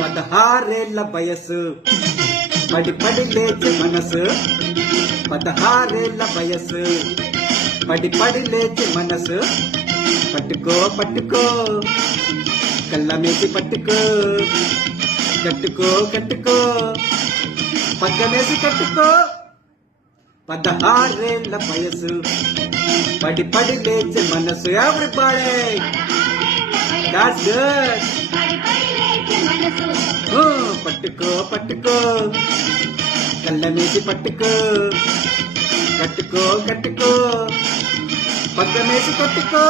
పదహారేళ్ల వయసు పడి పడి లేచి మనసు 16 వయసు పడి పడి లేచి మనసు పట్టుకో పట్టుకో కళ్ళమేసి పట్టుకో కట్టుకో కట్టుకో పగ్గమేసి కట్టుకో 16 వయసు పడి పడి లేచి మనసు ఎవ్రీబడీ దట్స్ గుడ్ పట్టుకో పట్టుకో కళ్ళమేసి పట్టుకో కట్టుకో కట్టుకో పగ్గమేసి కట్టుకో